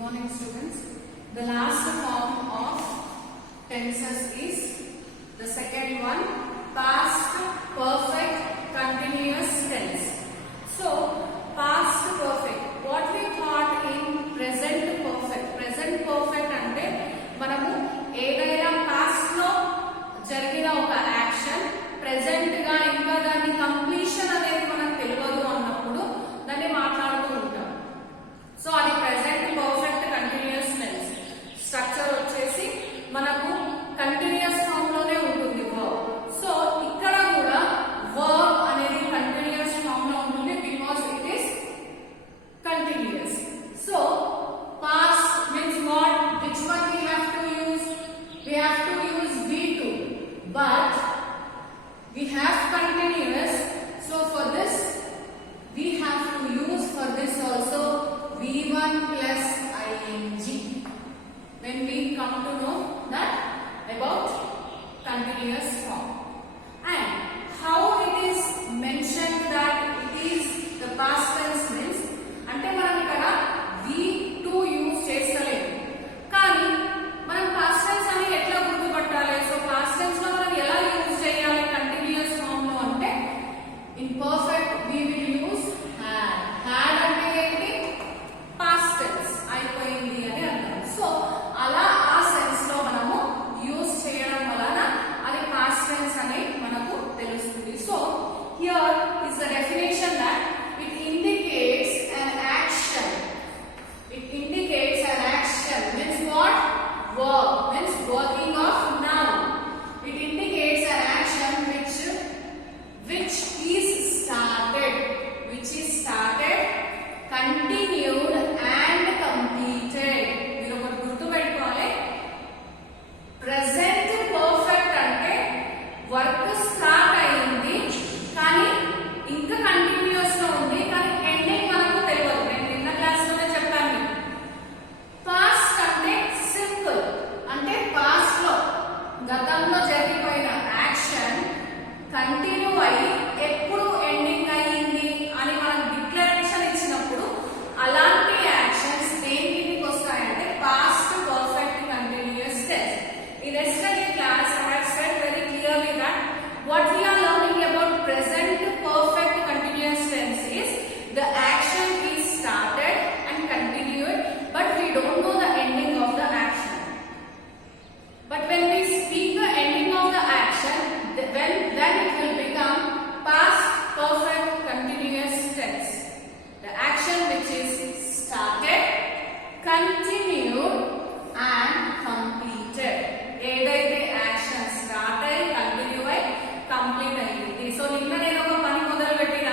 morning, students. The last form of tenses is the second one, past perfect continuous tense. So, past perfect. What we thought in present perfect. Present perfect ante manamu edaina past lo jarigina oka action present ga inga dani completion anedi manaku telivadu annappudu danni maatladutu untam. So adi present perfect continuous tense. Structure వచ్చేసి మనకు continuous form లోనే ఉంటుంది verb. So ఇక్కడ కూడా verb అనేది continuous form లో ఉంటుంది because it is continuous. So past means what? Which one we have to use? We have to use V2, but we have continuous. So for this we have to use for this also V1 plus ing. When we come to know that about continuous form and how it is mentioned that it is the past tense means ante manam ikkada V2 use chestalemu కానీ మనం past tense అని ఎట్లా గుర్తుపట్టాలి? So past tense లో మనం ఎలా use చేయాలి continuous form లో అంటే in perfect we will use had. Had అంటే ఏంటి? past tense అయిపోయింది అని అర్థం. సో అలా ఆ సెన్స్ లో మనము యూజ్ చేయడం వలన అది past tense అని మనకు తెలుస్తుంది. So here is the definition that it indicates an action. It indicates an action means what? Verb means working of noun. It indicates an action which is started, continued and completed. మీరు ఒకటి గుర్తుపెట్టుకోవాలి, present perfect అంటే work start అయింది కానీ ఇంకా continuous లో ఉంది కానీ ఎండింగ్ మనకు తెలియదు. నేను నిన్న క్లాస్ లోనే చెప్పాను. పాస్ట్ అంటే సింపుల్ అంటే పాస్ట్ లో గతంలో జరిగిపోయిన యాక్షన్ కంటిన్యూ అయ్యి ఎప్పుడు ఎండింగ్ అయ్యింది అని మనం డిక్లరేషన్ ఇచ్చినప్పుడు అలాంటి యాక్షన్స్ దేనికి వస్తాయంటే past perfect continuous tense. In yesterday class I had said very clearly that what we are learning about present perfect continuous tense is the action is started and continued but we don't know the ending of the action. But when we speak the ending of the action, then it will become past perfect continuous tense. The action which is started, continued and completed. ఏదైతే action start అయ్యి continue అయ్యి complete అయ్యింది. So నిన్న నేను ఒక పని మొదలు పెట్టినా,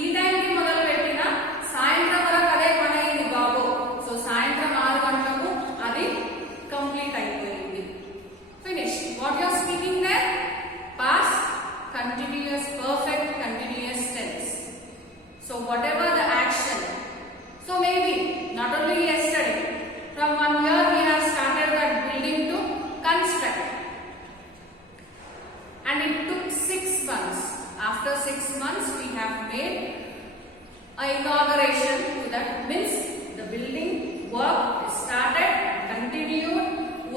ఈ టైంకి మొదలు పెట్టినా సాయంత్రం వరకు అదే పని అయింది బాబు. సో సాయంత్రం 6 గంటలకు అది కంప్లీట్ అయిపోయింది. Finish. What you are speaking there? Past continuous perfect continuous tense. So whatever the action, so maybe not only yesterday, from 1 year we have started that building to construct and it took 6 months. After 6 months we have made a inauguration to that, means the building work started and continued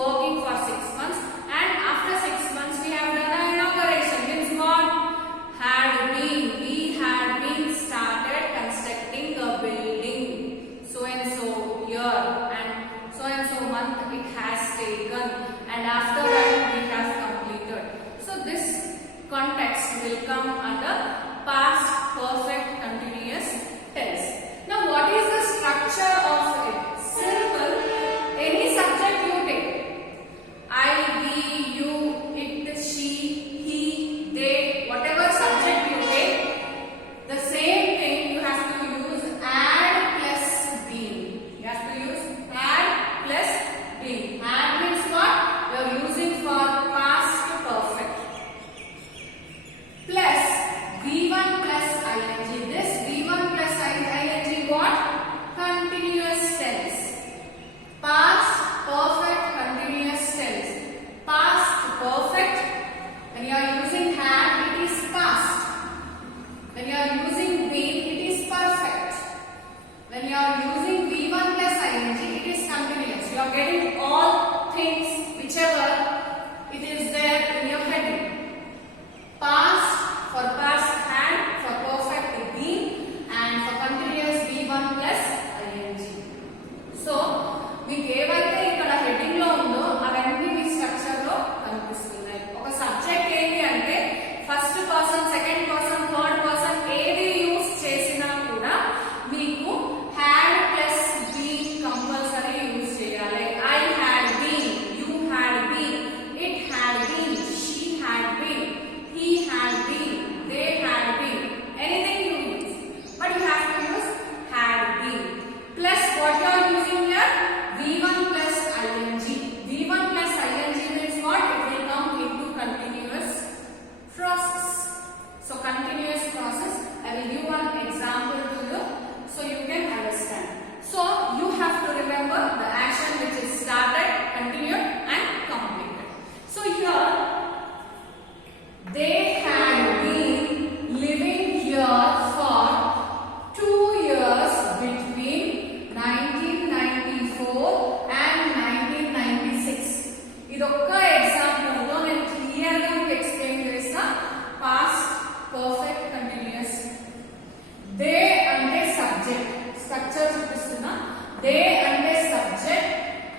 working for 6 months and after 6 months we have done an inauguration. Means what? We had been started constructing a building so and so year and so month it has taken and after that we have completed. So this context will come under past perfect continuous tense. Now what is the structure of it? Simple. Any subject you take, I, we, you, it, she, he, they, whatever subject you take, the same thing you have to use add plus been. You have to use add plus been. Add means what? You are using for past perfect. Plus V1 plus ing. This V1 plus ing what? Continuous tense. Past perfect continuous tense. Past perfect. When you are using had, it is past. When you are using been, it is perfect. When you are using V1 plus ing, it is You are getting all things whichever it is there in your heading. Past for past had, for perfect been, and for continuous V1 plus ing. So మీకు ఏవైతే ఇక్కడ heading లో ఉందో అవన్నీ మీ structure లో కనిపిస్తున్నాయి. ఒక subject ఏంటి అంటే first person, second person, third person ఏది యూస్ చేసినా కూడా మీకు had plus been compulsory use చేయాలి. I had been, you had been, it had been, she had been, he had been, they had been, anything you use, but you have to use had been plus what you are using here, V1 plus ing. V1 plus ing means what? It will come into continuous process. So continuous process, I will give one example to you so you can understand. So you have to remember the action which is started, continued and completed. So here they had been living here for 2 years between 1994 and 1996. idokka example lo nen clear ga meeku explain chesta. Past perfect continuous. They ante subject, structure chupistuna. They ante subject,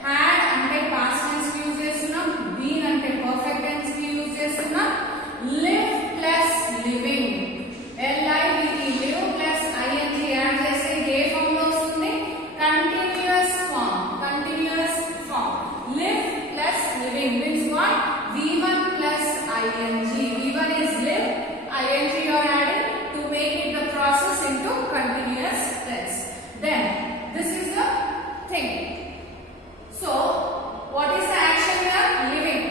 had ante past tense ki use chestunam, been ante perfect tense ki use chestunam. Live plus living, live plus ing add చేస్తే ఏ form లో వస్తుంది? Continuous form. Continuous form. Live plus living means what? V1 plus ing. V1 is live, ing you are adding to make it the process into continuous tense. Then this is the thing. So what is the action here? Living.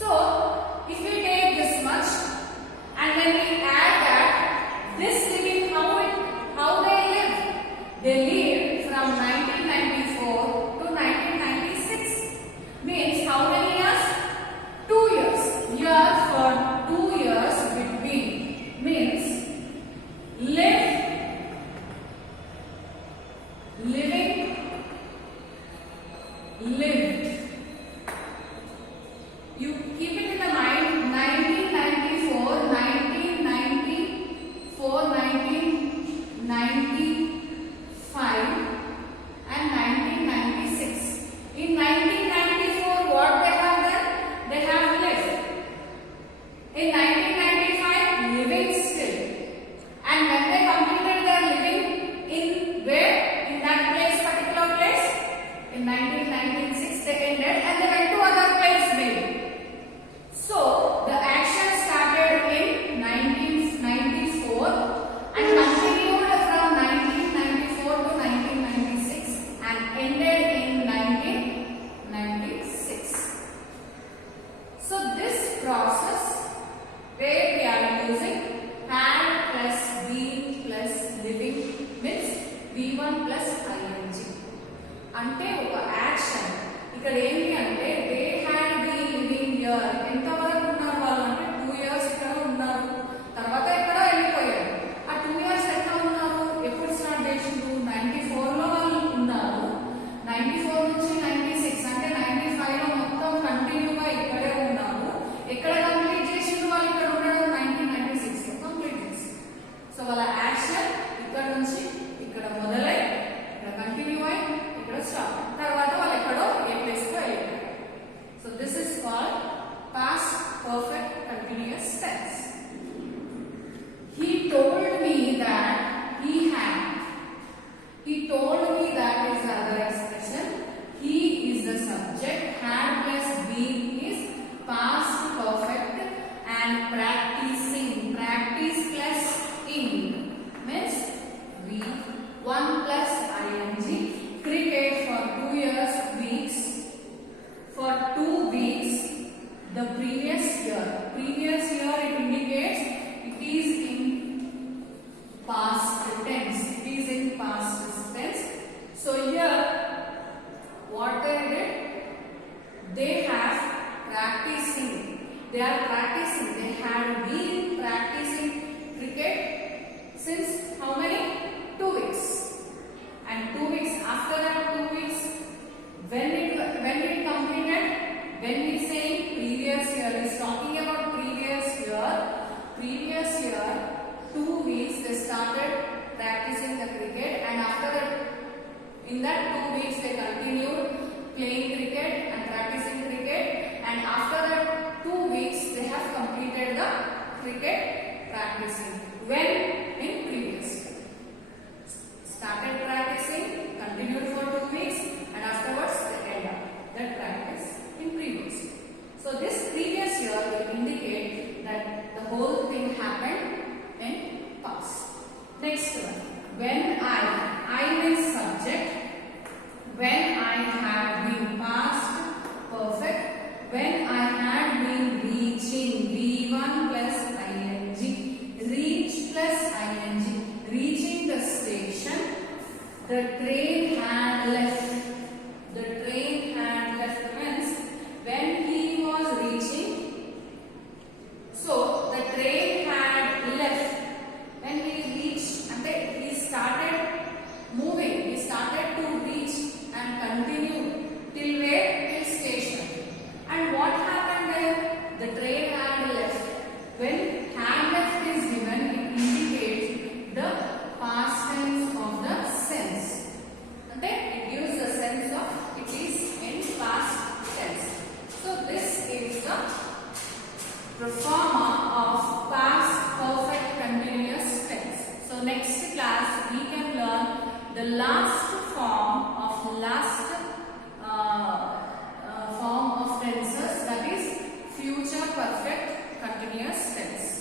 So if we take this much and then we add that, this living, how they live? They live from 1994 to 1996. Means how many years? 2 years. Year for 2 years between. Means live, living, lived. You keep it in the mind. 1994, 1995 and 1996. In 1994 what they have done? They have lived. In 1995 living still. And when they completed their living, in where? In that place, particular place? In 1996 they ended and they went to other place maybe. So the action started in 1994 and continued from 1994 to 1996 and ended in 1996. So this process where we are using had plus been plus living means V1 plus ing. అంటే ఒక action ఇక్కడ ఏంటి అంటే they had been living here. ఎంత వరకు ఉన్నారు వాళ్ళు అంటే 2 years ఇక్కడ ఉన్నారు, తర్వాత ఎక్కడో వెళ్ళిపోయారు. ఆ 2 years ఎక్కడ ఉన్నారు? ఎప్పుడు స్టార్ట్ చేసిండ్రు? 94 లో వాళ్ళు ఉన్నారు. 94 నుంచి 96 అంటే 95 లో మొత్తం కంటిన్యూగా ఇక్కడే ఉన్నారు. ఎక్కడ కంప్లీట్ చేసిండ్రు వాళ్ళు? ఇక్కడ ఉండడం 1996 లో కంప్లీట్ చేసిండ్రు. సో వాళ్ళ యాక్షన్ ఇక్కడ నుంచి ఇక్కడ మొదలై ఇక్కడ కంటిన్యూ అయి ఇక్కడ స్టాప్, తర్వాత వాళ్ళు ఎక్కడో ఏ ప్లేస్ కు వెళ్ళారు. So this is called past perfect continuous tense. He told me that he had. He told me that is the other expression. He is the subject. Had plus been is past perfect and practicing. Practice plus ing means V1 plus ing. Cricket for 2 years, weeks. For 2 weeks, the previous year. Previous year it indicates it is in past tense. It is in past tense. So here, what they did? They have practicing. They are practicing. They had been practicing cricket since how many? 2 weeks. And 2 weeks after that 2 weeks, In that 2 weeks they continued playing cricket and practicing cricket, and after that 2 weeks they have completed the cricket practicing. When? In previous year. Started practicing, continued for 2 weeks, and afterwards they end up that practice in previous year. So this previous year will indicate that the whole thing happened in past. Next one. When I means subject. When I had been past perfect. When I had been reaching. V1 plus ing. Reach plus ing. Reaching the station. The train had left. The train had left means when he was reaching. So the train had left. When he reached, and he started moving. He started to reach and continue till where? Till station. And what happened there? The train had left. When had left is given, it indicates the past tense of the sense. Okay? It gives the sense of it is in past tense. So this is the proforma of past perfect continuous tense. So next class we can learn the last form of tenses, that is future perfect continuous tense.